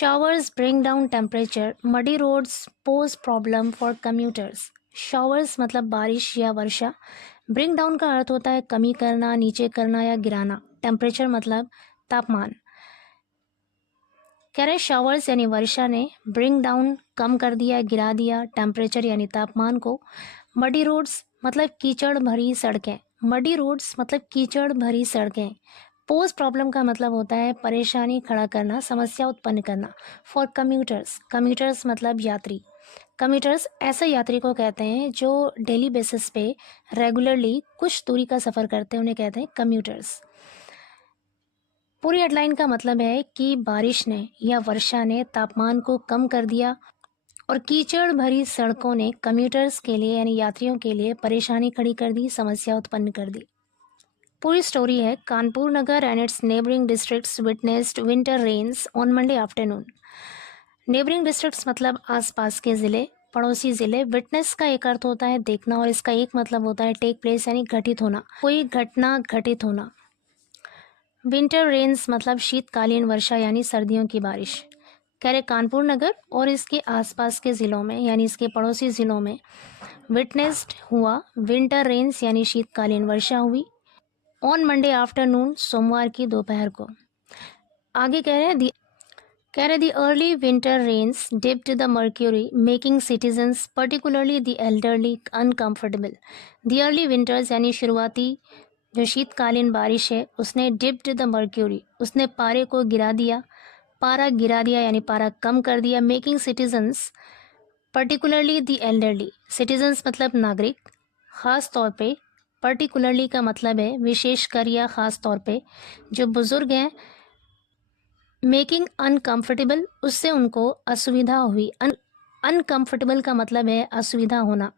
Showers bring down temperature. Muddy roads pose problem for commuters. Showers मतलब बारिश या वर्षा. Bring down का अर्थ होता है कमी करना, नीचे करना या गिराना. Temperature मतलब तापमान. कह रहे शावर्स यानी वर्षा ने ब्रिंग डाउन कम कर दिया, गिरा दिया टेम्परेचर यानी तापमान को. मडी रोड्स मतलब कीचड़ भरी सड़कें. मडी रोड्स मतलब कीचड़ भरी सड़कें. पोज प्रॉब्लम का मतलब होता है परेशानी खड़ा करना, समस्या उत्पन्न करना. फॉर कम्यूटर्स, कम्यूटर्स मतलब यात्री. कम्यूटर्स ऐसे यात्री को कहते हैं जो डेली बेसिस पे रेगुलरली कुछ दूरी का सफ़र करते हैं, उन्हें कहते हैं कम्यूटर्स. पूरी हेडलाइन का मतलब है कि बारिश ने या वर्षा ने तापमान को कम कर दिया और कीचड़ भरी सड़कों ने कम्यूटर्स के लिए यानी यात्रियों के लिए परेशानी खड़ी कर दी, समस्या उत्पन्न कर दी. पूरी स्टोरी है Kanpur Nagar and its neighbouring districts witnessed winter rains on Monday afternoon. Neighbouring districts मतलब आसपास के ज़िले, पड़ोसी ज़िले. विटनेस का एक अर्थ होता है देखना और इसका एक मतलब होता है टेक प्लेस यानी घटित होना, कोई घटना घटित होना. विंटर रेन्स मतलब शीतकालीन वर्षा यानी सर्दियों की बारिश. कह रहे कानपुर नगर और इसके आसपास के ज़िलों में यानी इसके पड़ोसी ज़िलों में विटनेस्ड हुआ विंटर रेन्स यानी शीतकालीन वर्षा हुई. ऑन मंडे आफ्टरनून सोमवार की दोपहर को. आगे कह रहे the early winter rains dipped the mercury making citizens particularly the elderly uncomfortable. The early winters यानी शुरुआती जो शीतकालीन बारिश है उसने डिप्ड द मर्क्यूरी, उसने पारे को गिरा दिया, पारा गिरा दिया यानी पारा कम कर दिया. Making citizens particularly the elderly, citizens मतलब नागरिक, ख़ास तौर पे. पर्टिकुलरली का मतलब है विशेषकर या ख़ास तौर पे जो बुज़ुर्ग हैं. मेकिंग अनकम्फर्टेबल, उससे उनको असुविधा हुई. अनकम्फर्टेबल का मतलब है असुविधा होना.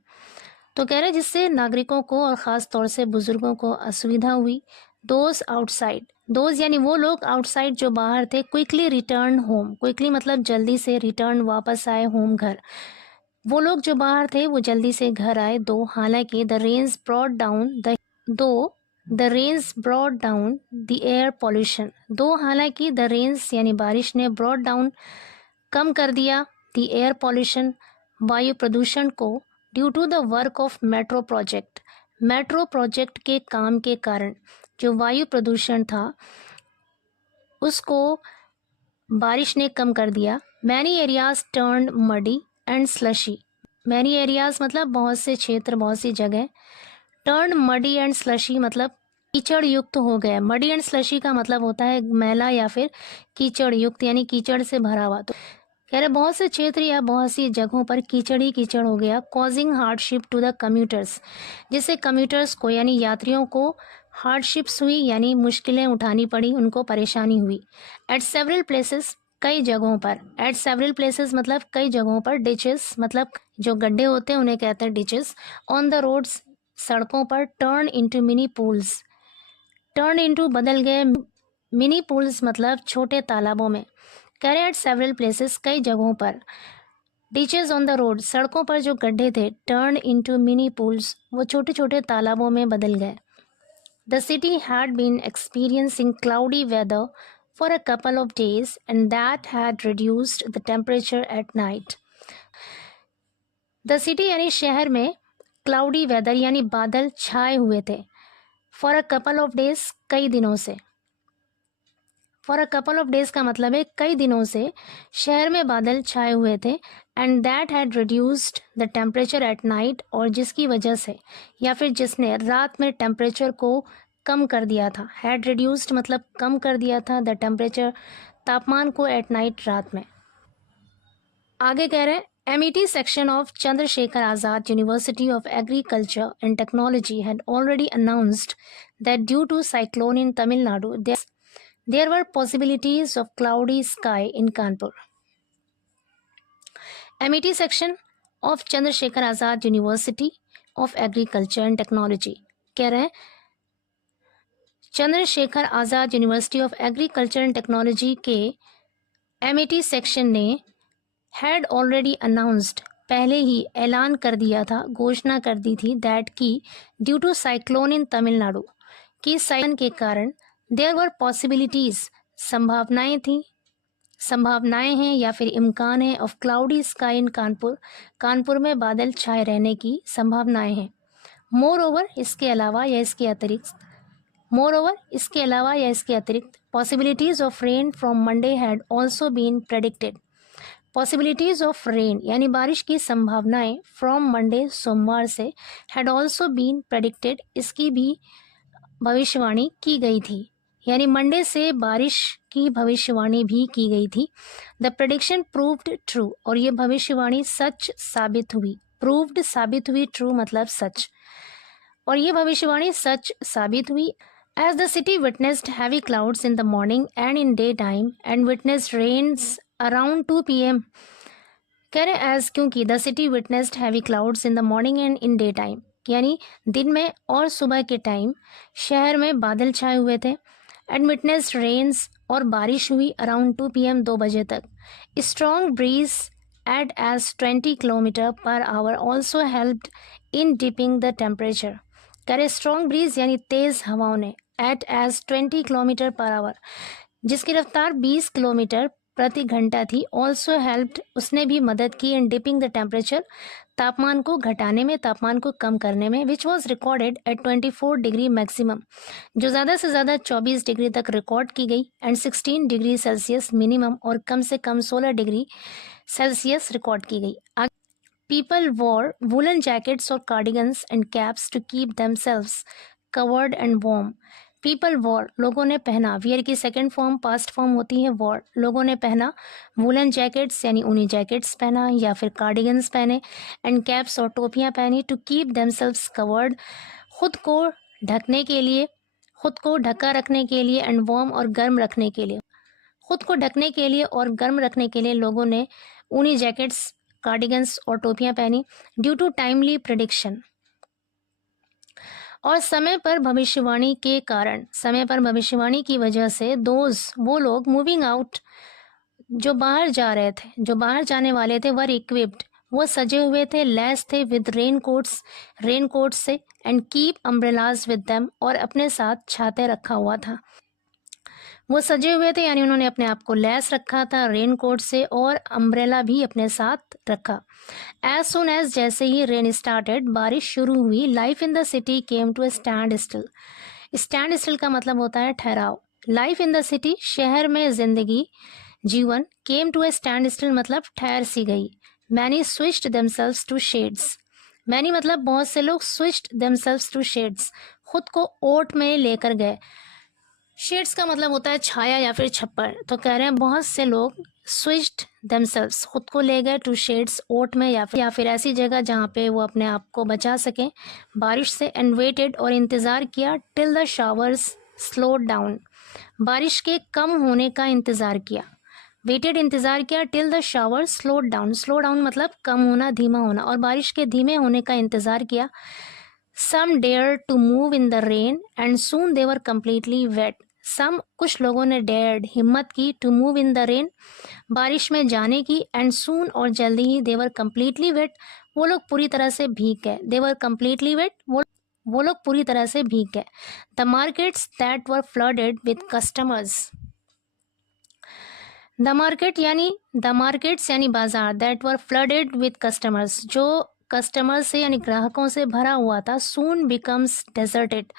तो कह रहे जिससे नागरिकों को और ख़ास तौर से बुज़ुर्गों को असुविधा हुई. दोज आउटसाइड, दोज यानी वो लोग आउटसाइड जो बाहर थे. क्विकली रिटर्न होम, क्विकली मतलब जल्दी से, रिटर्न वापस आए, होम घर. वो लोग जो बाहर थे वो जल्दी से घर आए. दो हालांकि the rains brought down the air pollution. Though हालांकि द रेन्स यानी बारिश ने ब्रॉट डाउन कम कर दिया द एयर पॉल्यूशन वायु प्रदूषण को. Due to the work of metro project, metro project के काम के कारण जो वायु प्रदूषण था उसको बारिश ने कम कर दिया. Many areas turned muddy and slushy. Many areas मतलब बहुत से क्षेत्र, बहुत सी जगह. टर्न्ड मडी एंड स्लशी मतलब कीचड़ युक्त हो गया. मडी एंड स्लशी का मतलब होता है मैला या फिर कीचड़ युक्त यानी कीचड़ से भरा हुआ. तो कह रहे बहुत से क्षेत्र या बहुत सी जगहों पर कीचड़ ही कीचड़ हो गया. Causing hardship to the commuters, जिससे कम्यूटर्स को यानी यात्रियों को हार्डशिप्स हुई यानी मुश्किलें उठानी पड़ी, उनको परेशानी हुई. एट सेवरल प्लेसेस, कई जगहों पर. एट सेवरल प्लेसेस मतलब कई जगहों पर. डिचेस मतलब जो गड्ढे होते हैं उन्हें कहते हैं डिचेस. ऑन द रोड्स, सड़कों पर. Turn into mini pools, turn into बदल गए. मिनी पूल्स मतलब छोटे तालाबों में. कह रहे एट सेवरल प्लेसेस कई जगहों पर. डिचेस ऑन द रोड, सड़कों पर जो गड्ढे थे. टर्न इनटू मिनी पूल्स, वो छोटे छोटे तालाबों में बदल गए. The city had been experiencing cloudy weather for a couple of days and that had reduced the temperature at night. The city यानी शहर में cloudy weather यानी बादल छाए हुए थे. For a couple of days कई दिनों से. For a couple of days का मतलब है कई दिनों से शहर में बादल छाए हुए थे. And that had reduced the temperature at night, और जिसकी वजह से या फिर जिसने रात में टेम्परेचर को कम कर दिया था. हैड रिड्यूस्ड मतलब कम कर दिया था. द टेम्परेचर तापमान को. एट नाइट रात में. आगे कह रहे हैं MET section of Chandrashekhar Azad University of Agriculture and Technology had already announced that due to cyclone in Tamil Nadu there were possibilities of cloudy sky in Kanpur. MET section of Chandrashekhar Azad University of Agriculture and Technology कह रहे हैं Chandrashekhar Azad University of Agriculture and Technology के MET section ने had already announced पहले ही ऐलान कर दिया था, घोषणा कर दी थी. दैट की due to cyclone in Tamil Nadu, की साइक्लोन के कारण देयर वर पॉसिबिलिटीज संभावनाएं थी. संभावनाएं हैं या फिर इम्कान है of cloudy sky in Kanpur, Kanpur में बादल छाए रहने की संभावनाएं हैं। मोर ओवर, इसके अलावा या इसके अतिरिक्त, मोर ओवर इसके अलावा या इसके अतिरिक्त, possibilities of rain from Monday had also been predicted. Possibilities of rain यानी बारिश की संभावनाएं फ्रॉम मंडे सोमवार से, हैड ऑल्सो बीन प्रेडिक्टेड इसकी भी भविष्यवाणी की गई थी, यानी मंडे से बारिश की भविष्यवाणी भी की गई थी। द प्रेडिक्शन प्रूव्ड ट्रू, और ये भविष्यवाणी सच साबित हुई। प्रूव्ड साबित हुई, ट्रू मतलब सच, और ये भविष्यवाणी सच साबित हुई। As the city witnessed heavy clouds in the morning and in daytime and witnessed rains around 2 p.m. कह रहे as क्योंकि the city witnessed heavy clouds in the morning and in daytime, यानी दिन में और सुबह के टाइम शहर में बादल छाए हुए थे। and witnessed rains, और बारिश हुई अराउंड 2 p.m. 2 बजे तक। strong breeze at as 20 km/h also helped in dipping the temperature। करे स्ट्रॉन्ग ब्रीज यानी तेज हवाओं ने, एट एज 20 km/h, जिसकी रफ्तार 20 किलोमीटर प्रति घंटा थी, ऑल्सो हेल्प्ड उसने भी मदद की, इन डिपिंग द टेम्परेचर तापमान को घटाने में, तापमान को कम करने में, which was recorded at 24 degree maximum, जो ज़्यादा से ज़्यादा 24 डिग्री तक रिकॉर्ड की गई, एंड 16 डिग्री सेल्सियस मिनिमम, और कम से कम 16 डिग्री सेल्सियस रिकॉर्ड की गई। People wore woolen jackets or cardigans and caps to keep themselves covered and warm। People wore, लोगों ने पहना, wear की सेकेंड फॉर्म पास्ट फॉर्म होती है wore, लोगों ने पहना वूलन जैकेट्स यानी ऊनी जैकेट्स पहना या फिर कार्डिगन्स पहने, एंड कैप्स और टोपियां पहनी, टू कीप themselves covered, खुद को ढकने के लिए, खुद को ढका रखने के लिए, एंड वार्म और गर्म रखने के लिए, खुद को ढकने के लिए और गर्म रखने के लिए लोगों ने ऊनी जैकेट्स, कार्डिगन्स और टोपियां पहनी। ड्यू टू टाइमली प्रेडिक्शन, और समय पर भविष्यवाणी के कारण, समय पर भविष्यवाणी की वजह से, दोज वो लोग, मूविंग आउट जो बाहर जा रहे थे, जो बाहर जाने वाले थे, वर इक्विप्ड वो सजे हुए थे, लैस थे विद रेन कोट्स से, and keep umbrellas with them, और अपने साथ छाते रखा हुआ था। वो सजे हुए थे यानी उन्होंने अपने आप को लैस रखा था रेन कोट से, और अम्ब्रेला भी अपने साथ रखा। एज सुन एज, जैसे ही रेन स्टार्टेड, बारिश शुरू हुई, life in the city came to a standstill. Standstill का मतलब होता है ठहराव। लाइफ इन द सिटी, शहर में जिंदगी, जीवन, came to a standstill मतलब ठहर सी गई। Many switched themselves to shades, many मतलब बहुत से लोग, स्विच्ड देमसेल्व्स टू शेड्स खुद को ओट में लेकर गए। शेड्स का मतलब होता है छाया या फिर छप्पर, तो कह रहे हैं बहुत से लोग स्विच्ड देमसेल्व्स खुद को ले गए टू शेड्स ओट में, या फिर ऐसी जगह जहाँ पे वो अपने आप को बचा सकें बारिश से, एंड वेटेड और इंतज़ार किया, till the showers slowed down, बारिश के कम होने का इंतज़ार किया। वेटेड इंतज़ार किया, till the shower slowed down, slow down मतलब कम होना, धीमा होना, और बारिश के धीमे होने का इंतज़ार किया। Some dare to move in the rain and soon they were completely wet, some कुछ लोगों ने डेयर्ड हिम्मत की, to move in the rain बारिश में जाने की, एंड सून और जल्दी ही, दे वर कम्प्लीटली वेट वो लोग पूरी तरह से भीग गए, दे वर कम्प्लीटली वेट वो लोग पूरी तरह से भीग गए। The markets that were flooded with customers, the markets यानी बाजार, that were flooded with customers जो कस्टमर्स से यानी ग्राहकों से भरा हुआ था, सून बिकम्स डेजर्टेड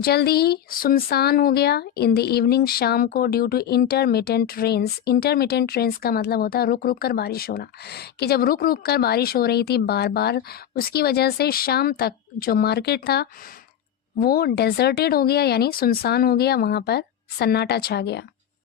जल्दी ही सुनसान हो गया, इन द इवनिंग शाम को, due to intermittent rains, intermittent rains का मतलब होता है रुक रुक कर बारिश होना, कि जब रुक रुक कर बारिश हो रही थी बार बार, उसकी वजह से शाम तक जो मार्केट था वो डेजर्टेड हो गया यानी सुनसान हो गया, वहाँ पर सन्नाटा छा गया।